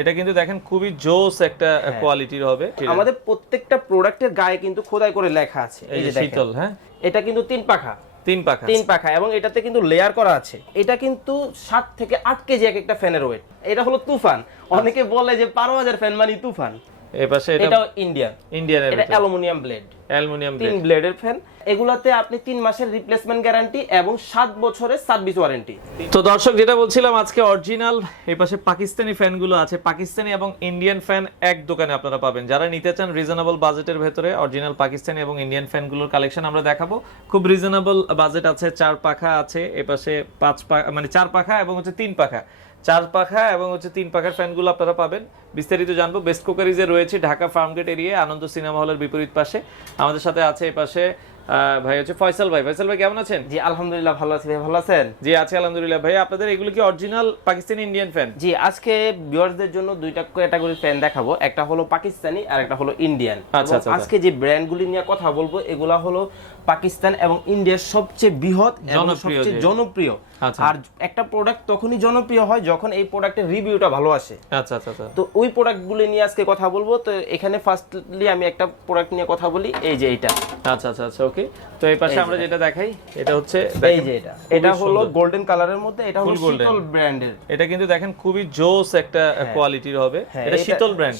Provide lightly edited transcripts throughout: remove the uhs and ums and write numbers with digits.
এটা কিন্তু দেখেন খুবই জোস একটা কোয়ালিটির হবে। আমাদের প্রত্যেকটা প্রোডাক্টের গায়ে কিন্তু খোদাই করে লেখা আছে, এই যে শীতল। হ্যাঁ, এটা কিন্তু তিন পাখা এবং এটাতে কিন্তু লেয়ার করা আছে। এটা কিন্তু 7 থেকে 8 কেজি এক একটা ফ্যানের ওয়েট। এটা হলো তুফান। অনেকে বলে যে 12,000 ফ্যান মানে তুফান। এই পাশে এটাও ইন্ডিয়ান, এটা অ্যালুমিনিয়াম ব্লেড, 3 ব্লেডের ফ্যান। এগুলাতে আপনি 3 মাসের রিপ্লেসমেন্ট গ্যারান্টি এবং 7 বছরের সার্ভিস ওয়ারেন্টি। তো দর্শক, যেটা বলছিলাম, আজকে অরিজিনাল এই পাশে পাকিস্তানি ফ্যানগুলো আছে। পাকিস্তানি এবং ইন্ডিয়ান ফ্যান এক দোকানে আপনারা পাবেন। যারা নিতে চান রিজনেবল বাজেটের ভেতরে অরিজিনাল পাকিস্তানি এবং ইন্ডিয়ান ফ্যানগুলোর কালেকশন আমরা দেখাবো। খুব রিজনেবল বাজেট আছে। 4 পাখা আছে, এই পাশে 5 পাখা, মানে 4 পাখা এবং হচ্ছে 3 পাখা। 4 পাখা এবং হচ্ছে 3 পাখার ফ্যানগুলো আপনারা পাবেন। বিস্তারিত জানবো। বেস্ট ক্রকারিজে রয়েছে ঢাকা ফার্মগেট এরিয়া, আনন্দ সিনেমা হলের বিপরীত পাশে। আমাদের সাথে আছে এই পাশে ভাই হচ্ছে ফয়সাল ভাই। ফয়সাল ভাই কেমন আছেন? জি আলহামদুলিল্লাহ ভালো আছি। ভাই ভালো আছেন? জি আছি আলহামদুলিল্লাহ। ভাই আপনাদের এগুলো কি অরিজিনাল পাকিস্তানি ইন্ডিয়ান ফ্যান? জি আজকে ভিউয়ারদের জন্য দুইটা ক্যাটাগরির ফ্যান দেখাবো। একটা হলো পাকিস্তানি আর একটা হলো ইন্ডিয়ান। আজকে যে ব্র্যান্ডগুলি নিয়ে কথা বলবো এগুলা হলো পাকিস্তান এবং ইন্ডিয়ার সবচেয়ে বৃহৎ এবং সবচেয়ে জনপ্রিয়। আর একটা প্রোডাক্ট তখনই জনপ্রিয় হয় যখন এই প্রোডাক্টের রিভিউটা ভালো আসে। আচ্ছা আচ্ছা আচ্ছা। তো ওই প্রোডাক্টগুলো নিয়ে আজকে কথা বলবো। তো এখানে ফার্স্টলি আমি একটা প্রোডাক্ট নিয়ে কথা বলি, এই যে এইটা। আচ্ছা আচ্ছা আচ্ছা, ওকে। তো এই পাশে আমরা যেটা দেখাই এটা হচ্ছে এই যে এটা হলো গোল্ডেন কালারের মধ্যে। এটা হলো শীতল ব্র্যান্ডের। এটা কিন্তু দেখেন খুবই জোস একটা কোয়ালিটির হবে। এটা শীতল ব্র্যান্ড।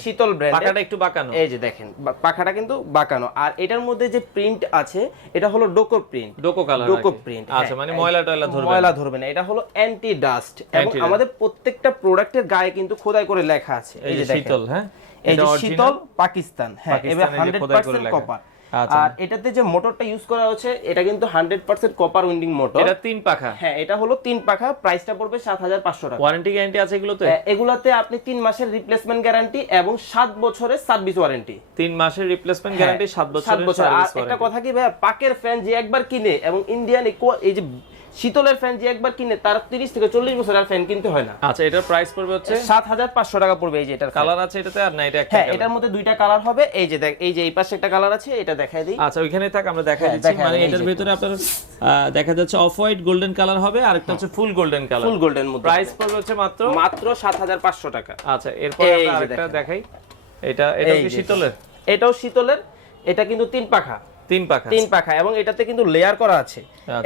পাখাটা একটু বাঁকানো। এই যে দেখেন পাখাটা কিন্তু বাঁকানো। আর এটার মধ্যে যে প্রিন্ট আছে এটা হলো ডোকো প্রিন্ট, ডোকো কালার, ডোকো প্রিন্ট। আচ্ছা, মানে ময়লা ধরবে না। এটা হলো অ্যান্টি ডাস্ট এবং আমাদের প্রত্যেকটা প্রোডাক্টের গায়ে কিন্তু খোদাই করে লেখা আছে। এই যে শীতল। হ্যাঁ, এই যে শীতল পাকিস্তান। হ্যাঁ, এবার 100% কপার। আর এটাতে যে মোটরটা ইউজ করা হচ্ছে এটা কিন্তু 100% কপার উইন্ডিং মোটর। এটা 3 পাখা। হ্যাঁ, এটা হলো 3 পাখা। প্রাইসটা পড়বে 7,500 টাকা। ওয়ারেন্টি গ্যারান্টি আছে এগুলোতে? এগুলাতে আপনি 3 মাসের রিপ্লেসমেন্ট গ্যারান্টি এবং 7 বছরের সার্ভিস ওয়ারেন্টি। 3 মাসের রিপ্লেসমেন্ট গ্যারান্টি, 7 বছরের সার্ভিস ওয়ারেন্টি। আর একটা কথা কি ভাই, পাকের ফ্যান যে একবার কিনে এবং ইন্ডিয়ান এই যে শীতলের ফ্যান যে একবার কিনে তার 30 থেকে 40 বছর আর ফ্যান কিনতে হয় না। আচ্ছা, এটার প্রাইস পড়বে হচ্ছে 7,500 টাকা পড়বে। এই যে এটার কালার আছে এটাতে, আর না এটা একটা? হ্যাঁ, এটার মধ্যে দুইটা কালার হবে। এই যে দেখ, এই যে এই পাশে একটা কালার আছে, এটা দেখাই দিই। আচ্ছা, ওইখানে থাক, আমরা দেখাই দিচ্ছি। মানে এটার ভিতরে আপনার দেখা যাচ্ছে অফ হোয়াইট গোল্ডেন কালার হবে, আর একটা হচ্ছে ফুল গোল্ডেন কালার। ফুল গোল্ডেন মধ্যে প্রাইস পড়বে হচ্ছে মাত্র 7,500 টাকা। আচ্ছা, এরপর আমরা আরেকটা দেখাই। এটা কি শীতলের? এটাও শীতলের। এটা কিন্তু 3 পাখা এবং এটাতে কিন্তু লেয়ার করা আছে।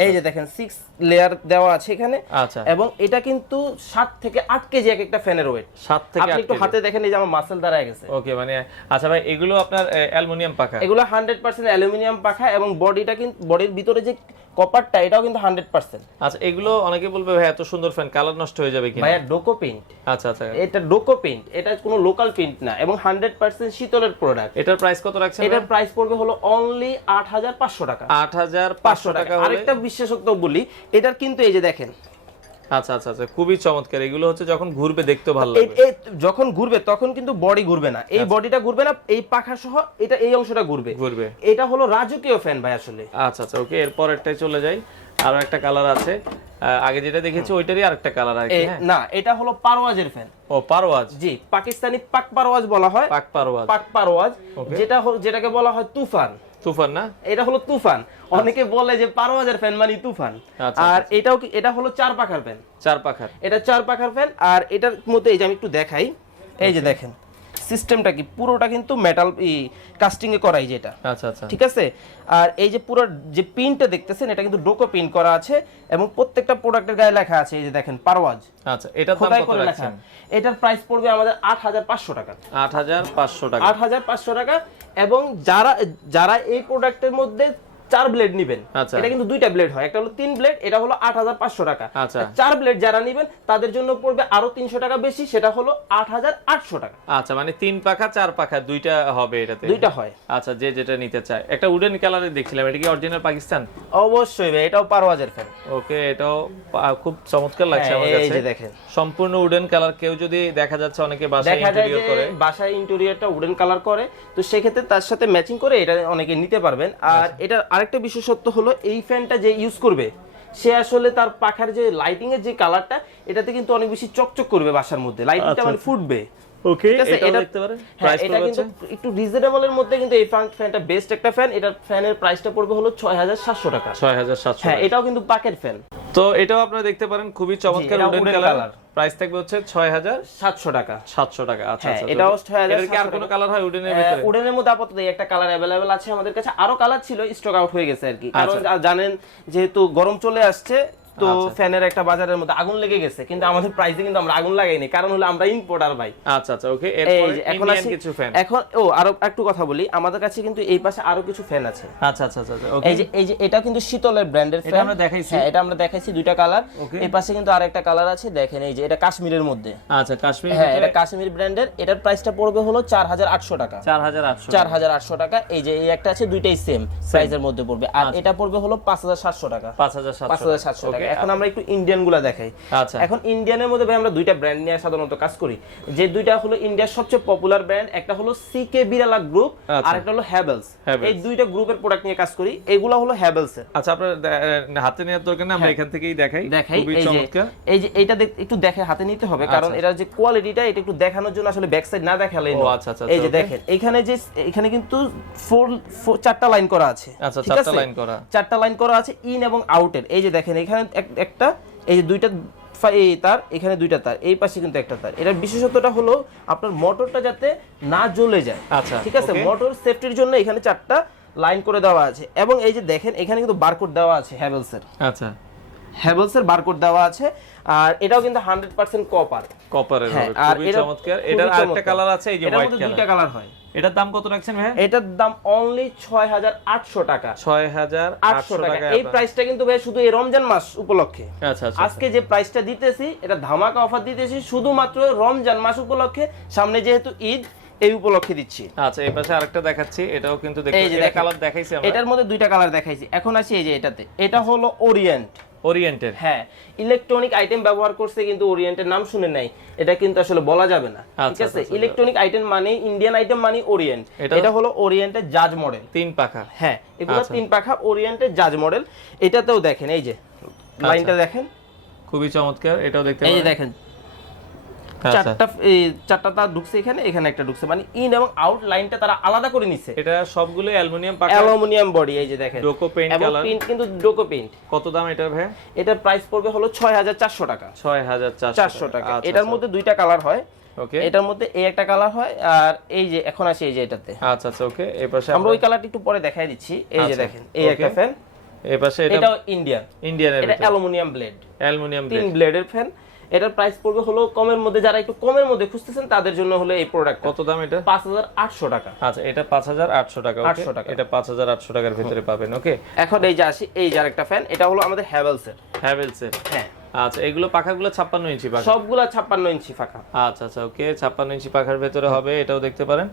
এই যে দেখেন 6 লেয়ার দেওয়া আছে এখানে। আচ্ছা, এবং এটা কিন্তু 7 থেকে 8 কেজি এক একটা ফ্যানের ওয়েট। 7 থেকে 8 আপনি একটু হাতে দেখেন, এই যে আমার মাসল দাঁড়ায় গেছে। ওকে, মানে আচ্ছা ভাই, এগুলো আপনার অ্যালুমিনিয়াম পাখা? এগুলো 100% অ্যালুমিনিয়াম পাখা এবং বডিটা কিন্তু, বডির ভিতরে যে কপারটা এটাও কিন্তু 100%। আচ্ছা, এগুলো অনেকে বলবে ভাই এত সুন্দর ফ্যান কালার নষ্ট হয়ে যাবে কি? ভাই ডোকো প্রিন্ট। আচ্ছা আচ্ছা, এটা ডোকো প্রিন্ট, এটা কোনো লোকাল প্রিন্ট না এবং 100% শীতলের প্রোডাক্ট। এটার প্রাইস কত রাখছেন? এটার প্রাইস পড়বে হলো অনলি 8,500 টাকা। 8,500 টাকা। আরেকটা বিশেষত্ব বলি, এটার কিন্তু এই যে দেখেন। আচ্ছা আচ্ছা আচ্ছা, খুবই চমৎকার। এগুলো হচ্ছে যখন ঘুরবে দেখতে ভালো লাগবে। যখন ঘুরবে তখন কিন্তু বডি ঘুরবে না, এই বডিটা ঘুরবে না, এই পাখা সহ এটা এই অংশটা ঘুরবে। এটা হলো রাজকীয় ফ্যান ভাই আসলে। আচ্ছা আচ্ছা, ওকে। এরপর একটাই চলে যাই। আরো একটা কালার আছে, আগে যেটা দেখেছি ওইটারই আরেকটা কালার আছে। না, এটা হলো পারওয়াজের ফ্যান। ও, পারওয়াজ। জি, পাকিস্তানি পাক পারওয়াজ বলা হয়। পাক পারওয়াজ যেটাকে বলা হয় তুফান না? এটা হলো তুফান। অনেকে বলে যে পারওয়াজের ফ্যান মানে তুফান। আর এটা হলো 4 পাখার ফ্যান। 4 পাখার, এটা 4 পাখার ফ্যান। আর এটার মধ্যে এই যে আমি একটু দেখাই, এই যে দেখেন সিস্টেমটা কি, পুরোটা কিন্তু মেটাল কাস্টিং এ করা, এই যেটা। আচ্ছা আচ্ছা, ঠিক আছে। আর এই যে পুরো যে প্রিন্টটা দেখতেছেন এটা কিন্তু ডোকো প্রিন্ট করা আছে এবং প্রত্যেকটা প্রোডাক্টের গায়ে লেখা আছে, এই যে দেখেন পারওয়াজ। আচ্ছা, এটার দাম কত রাখছেন? এটার প্রাইস পড়বে আমাদের 8,500 টাকা। 8,500 টাকা। 8,500 টাকা। এবং যারা এই প্রোডাক্টের মধ্যে 4 ব্লেড নেবেন, এটা কিন্তু 2টা ব্লেড হয়, একটা হলো 3 ব্লেড, এটা হলো 8,500 টাকা। 4 ব্লেড যারা নেবেন তাদের জন্য পড়বে আরো 300 টাকা বেশি, সেটা হলো 8,800 টাকা। আচ্ছা, মানে 3 পাখা 4 পাখা দুইটা হবে, এটাতে দুইটা হয়। আচ্ছা, যে যেটা নিতে চায়। একটা উডেন কালারে দেখছিলাম, এটা কি অরিজিনাল পাকিস্তান? অবশ্যই ভাই, এটাও পারওয়াজের ফ্যান। ওকে, এটাও খুব চমৎকার লাগছে আমার কাছে। এই যে দেখেন সম্পূর্ণ উডেন কালার। কেউ যদি দেখা যাচ্ছে অনেকে বাসায় ইন্টেরিয়র করে, বাসায় ইন্টেরিয়রটা উডেন কালার করে, তো সেক্ষেত্রে তার সাথে ম্যাচিং করে এটা অনেকে নিতে পারবেন। আর এটা আরেকটা বিশেষত্ব হলো, এই ফ্যানটা যে ইউজ করবে সে আসলে তার পাখার যে লাইটিং এর যে কালারটা, এটাতে কিন্তু অনেক বেশি চকচক করবে বাসার মধ্যে, লাইটিংটা মানে ফুটবে। ওকে ঠিক আছে, এটা দেখতে পারেন প্রাইস এটা কিন্তু একটু রিজনেবলের মধ্যে কিন্তু এই ফ্যানটা বেস্ট একটা ফ্যান। এটার ফ্যানের প্রাইসটা পড়বে হলো 6700 টাকা। 6700। হ্যাঁ, এটাও কিন্তু পাকের ফ্যান। তো এটাও আপনারা দেখতে পারেন, খুবই চমৎকার উডেন কালার। প্রাইস থাকবে হচ্ছে 6700 টাকা। 700 টাকা। আচ্ছা আচ্ছা, এটাও 6700। এর কি আর কোনো কালার হয় উডেনের ভিতরে? উডেনের মধ্যে আপাতত এই একটা কালার अवेलेबल আছে আমাদের কাছে। আরো কালার ছিল, স্টক আউট হয়ে গেছে আর কি। কারণ জানেন যেহেতু গরম চলে আসছে, তো ফ্যানের একটা বাজারের মধ্যে আগুন লেগে গেছে, কিন্তু আমাদের প্রাইসে কিন্তু আমরা আগুন লাগাইনি, কারণ হলো আমরা ইম্পোর্টার ভাই। আচ্ছা আচ্ছা, ওকে। এরপর ইন্ডিয়ান কিছু ফ্যান। এখন আরো একটু কথা বলি, আমাদের কাছে কিন্তু এই পাশে আরো কিছু ফ্যান আছে। আচ্ছা আচ্ছা আচ্ছা, ওকে। এই যে এটা কিন্তু শীতলের ব্র্যান্ডের ফ্যান, এটা আমরা দেখাইছি। হ্যাঁ, এটা আমরা দেখাইছি দুইটা কালার। এই পাশে কিন্তু আরেকটা কালার আছে, দেখেন এই যে এটা কাশ্মীরের মধ্যে। আচ্ছা, কাশ্মীর। হ্যাঁ, এটা কাশ্মীর ব্র্যান্ডের। এটার প্রাইসটা পড়বে হলো 4800 টাকা। 4800 টাকা। এই যে এই একটা আছে, দুইটাই সেম প্রাইসের মধ্যে পড়বে। আর এটা পড়বে হলো 5700 টাকা। 5700 টাকা। এখন আমরা একটু ইন্ডিয়ান গুলা দেখাই। আচ্ছা, এখন ইন্ডিয়ানের মধ্যে ভাই আমরা দুইটা ব্র্যান্ড নিয়ে সাধারণত কাজ করি। যে দুইটা হলো ইন্ডিয়ার সবচেয়ে পপুলার ব্র্যান্ড, একটা হলো সিকে বিড়ালা গ্রুপ, আর একটা হলো হ্যাভেলস। এই দুইটা গ্রুপের প্রোডাক্ট নিয়ে কাজ করি। এগুলো হলো হ্যাভেলস এর। আচ্ছা, আপনার হাতে নেওয়ার দরকার না, আমরা এখান থেকেই দেখাই। খুবই চমৎকার। এই যে এইটা একটু দেখে হাতে নিতে হবে, কারণ এটার যে কোয়ালিটিটা, এটা একটু দেখানোর জন্য আসলে ব্যাক সাইড না দেখালেই না। এই যে দেখেন, এখানে কিন্তু 4টা লাইন করা আছে। আচ্ছা, ঠিক আছে, 4টা লাইন করা আছে ইন এবং আউটের। এই যে দেখেন, এখানে একটা, এই যে দুইটা তার, এখানে দুইটা তার, এই পাশে কিন্তু একটা তার। এটার বিশেষত্বটা হলো আপনার মোটরটা যাতে না জ্বলে যায়। আচ্ছা, ঠিক আছে, মোটর সেফটির জন্য এখানে 4টা লাইন করে দেওয়া আছে। এবং এই যে দেখেন, এখানে কিন্তু বারকোড দেওয়া আছে হ্যাভেলস এর। আচ্ছা, হ্যাভেলস এর বারকোড দেওয়া আছে। আর এটাও কিন্তু 100% কপারের হবে। খুবই চমৎকার। এটার আরেকটা কালার আছে, এই যে হোয়াইট কালার। দুইটা কালার হয়। এটার দাম কত রাখছেন ভাই? এটার দাম অনলি 6800 টাকা। 6800 টাকা। এই প্রাইসটা কিন্তু ভাই শুধু এই রমজান মাস উপলক্ষে। আচ্ছা আচ্ছা, আজকে যে প্রাইসটা দিতেছি, এটা ধামাকা অফার দিতেছি শুধুমাত্র রমজান মাস উপলক্ষে। সামনে যেহেতু ঈদ, এই উপলক্ষে দিচ্ছি। আচ্ছা, এই পাশে আরেকটা দেখাচ্ছি, এটাও কিন্তু দেখতে, এটা কালার দেখাইছি আমরা। এটার মধ্যে দুইটা কালার দেখাইছি। এখন আসি এই যে এটাতে, এটা হলো ওরিয়েন্টের। হ্যাঁ, ইলেকট্রনিক আইটেম ব্যবহার করছে, কিন্তু ওরিয়েন্টের নাম শুনে নাই, এটা কিন্তু আসলে বলা যাবে না। ঠিক আছে, ইলেকট্রনিক আইটেম মানে ইন্ডিয়ান আইটেম মানে ওরিয়েন্ট। এটা হলো ওরিয়েন্টের জাজ মডেল, 3 পাখা। হ্যাঁ, এগুলো 3 পাখা ওরিয়েন্টের জাজ মডেল। এটাতেও দেখেন, এই যে লাইনটা দেখেন, খুবই চমৎকার। এটাও দেখতে এই যে দেখেন, চারটা তার ঢুকছে, এখানে একটা ঢুকছে, মানে ইন এবং আউট লাইনটা তারা আলাদা করে নিছে। এটা সবগুলো অ্যালুমিনিয়াম পাকা, অ্যালুমিনিয়াম বডি। এই যে দেখেন, ডোকো পেইন্ট কালার, পেইন্ট কিন্তু ডোকো পেইন্ট। কত দাম এটার ভাই? এটার প্রাইস পড়বে হলো 6400 টাকা। 6400 টাকা। এটার মধ্যে দুইটা কালার হয়। ওকে, এটার মধ্যে এই একটা কালার হয়, আর এই যে এখন আসি এই যে এটাতে। আচ্ছা আচ্ছা, ওকে। এই পাশে আমরা ওই কালারটা একটু পরে দেখাই দিচ্ছি। এই যে দেখেন, এই একটা ফ্যান। এই পাশে এটাও ইন্ডিয়ানের, এটা অ্যালুমিনিয়াম ব্লেড, 3 ব্লেডের ফ্যান। এটার প্রাইস পড়বে হলো কমের মধ্যে, যারা একটু কমের মধ্যে খুঁজতেছেন তাদের জন্য হলো এই প্রোডাক্ট। কত দাম এটা? 5800 টাকা। আচ্ছা, এটা 5800 টাকা। 800 টাকা। এটা 5800 টাকার ভিতরে পাবেন। ওকে, এখন এই যে আসি এই যে আরেকটা ফ্যান, এটা হলো আমাদের হ্যাভেলস এর। হ্যাঁ, আচ্ছা, এগুলো পাখাগুলো 56 ইঞ্চি পাখা, সবগুলা 56 ইঞ্চি পাখা। আচ্ছা আচ্ছা, ওকে। 56 ইঞ্চি পাখার ভিতরে হবে। এটাও দেখতে পারেন,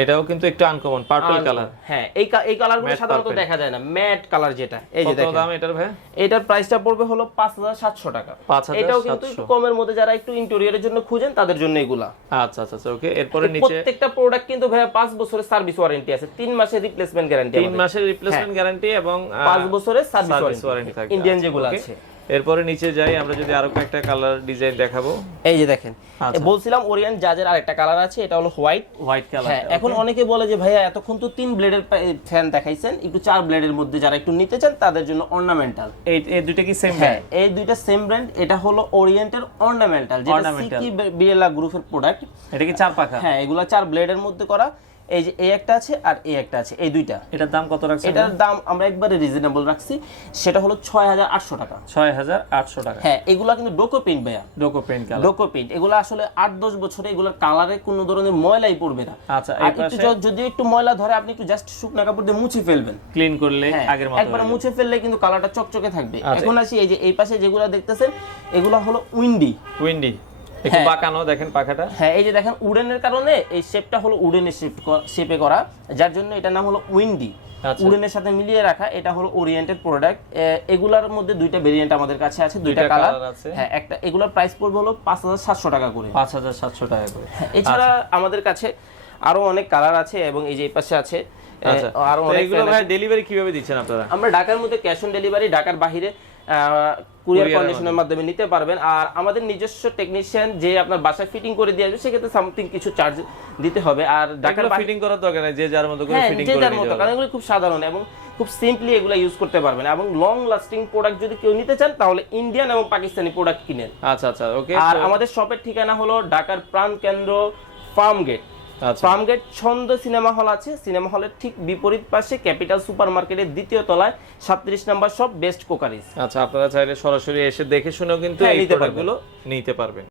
এটাও কিন্তু একটু আনকমন, পার্পল কালার। হ্যাঁ, এই কালারগুলো সাধারণত দেখা যায় না, ম্যাট কালার যেটা। এই যে দেখেন, কত দাম এটার ভাই? এটার প্রাইসটা পড়বে হলো 5700 টাকা। এটাও কিন্তু একটু কমের মধ্যে, যারা একটু ইন্টেরিয়রের জন্য খুঁজেন তাদের জন্য এগুলা। আচ্ছা আচ্ছা, ওকে। এরপরে নিচে প্রত্যেকটা প্রোডাক্ট কিন্তু ভাই 5 বছরের সার্ভিস ওয়ারেন্টি আছে, 3 মাসের রিপ্লেসমেন্ট গ্যারান্টি। 3 মাসের রিপ্লেসমেন্ট গ্যারান্টি এবং 5 বছরের সার্ভিস ওয়ারেন্টি থাকে ইন্ডিয়ান যেগুলো আছে। এরপরে নিচে যাই, আমরা যদি আরো কয়েকটা কালার ডিজাইন দেখাবো। এই যে দেখেন, বলছিলাম ওরিয়েন্ট জাজের আরেকটা কালার আছে, এটা হলো হোয়াইট কালার। এখন অনেকে বলে যে ভাইয়া এতক্ষণ তো 3 ব্লেডের ফ্যান দেখাইছেন, একটু 4 ব্লেডের মধ্যে যারা একটু নিতে চান তাদের জন্য অর্নামেন্টাল। এই দুইটা কি সেম ব্র্যান্ড? এই দুইটা সেম ব্র্যান্ড। এটা হলো ওরিয়েন্টের অর্নামেন্টাল, যেটা সিকি বিড়ালা গ্রুপের প্রোডাক্ট। এটা কি 4 পাখা? হ্যাঁ, এগুলা 4 ব্লেডের মধ্যে করা। এই যে এই একটা আছে আর এই একটা আছে, এই দুইটা। এটার দাম কত রাখছেন? এটার দাম আমরা একবারে রিজনেবল রাখছি, সেটা হলো 6800 টাকা। 6800 টাকা। হ্যাঁ, এগুলা কিন্তু ডোকো পেইন্ট ভাইয়া, ডোকো পেইন্ট কালার। ডোকো পেইন্ট এগুলা আসলে 8-10 বছরে এগুলার কালারে কোনো ধরনের ময়লাই পড়বে না। আচ্ছা, এই পাশে যদি একটু ময়লা ধরে, আপনি একটু জাস্ট শুকনা কাপড় দিয়ে মুছে ফেলবেন, ক্লিন করলে আগের মতো একবার মুছে ফেললে কিন্তু কালারটা চকচকে থাকবে। এখন আসি এই যে এই পাশে যেগুলা দেখতেছেন, এগুলা হলো উইন্ডি। একটু বাঁকানো দেখেন পাখাটা। হ্যাঁ, এই যে দেখেন, উডেনের কারণে এই শেপটা হলো উডেনের শেপে করা, যার জন্য এটার নাম হলো উইন্ডি। উডেনের সাথে মিলিয়ে রাখা। এটা হলো ওরিয়েন্টেড প্রোডাক্ট। এগুলার মধ্যে দুইটা ভেরিয়েন্ট আমাদের কাছে আছে, দুইটা কালার আছে। হ্যাঁ, একটা এগুলোর প্রাইস পড়বে হলো 5700 টাকা করে। 5700 টাকা করে। এছাড়া আমাদের কাছে আরো অনেক কালার আছে, এবং এই যে এই পাশে আছে আরো অনেক। এগুলো ভাই ডেলিভারি কিভাবে দিচ্ছেন আপনারা? আমরা ঢাকার মধ্যে ক্যাশ অন ডেলিভারি, ঢাকার বাইরে কুরিয়ার কন্ডিশনের মাধ্যমে নিতে পারবেন। আর আমাদের নিজস্ব টেকনিশিয়ান যে আপনার বাসায় ফিটিং করে দিয়ে আসবে, সেক্ষেত্রে সামথিং কিছু চার্জ দিতে হবে। আর ঢাকার ফিটিং করার দরকার নেই, যে যার মতো করে ফিটিং যে করে যার মতো, কারণ এগুলো খুব সাধারণ এবং খুব সিম্পলি এগুলো ইউজ করতে পারবেন। এবং লং লাস্টিং প্রোডাক্ট যদি কেউ নিতে চান তাহলে ইন্ডিয়ান এবং পাকিস্তানি প্রোডাক্ট কিনেন। আচ্ছা আচ্ছা, ওকে। আর আমাদের শপের ঠিকানা হলো ঢাকার প্রাণকেন্দ্র ফার্মগেট। ফার্মগেট ছন্দ সিনেমা হল আছে, সিনেমা হলের ঠিক বিপরীত পাশে ক্যাপিটাল সুপার মার্কেটের দ্বিতীয় তলায় 37 নম্বর শপ, বেস্ট কোকারিজ। আচ্ছা, আপনারা চাইলে সরাসরি এসে দেখে শুনেও কিন্তু এই প্রোডাক্টগুলো নিতে পারবেন।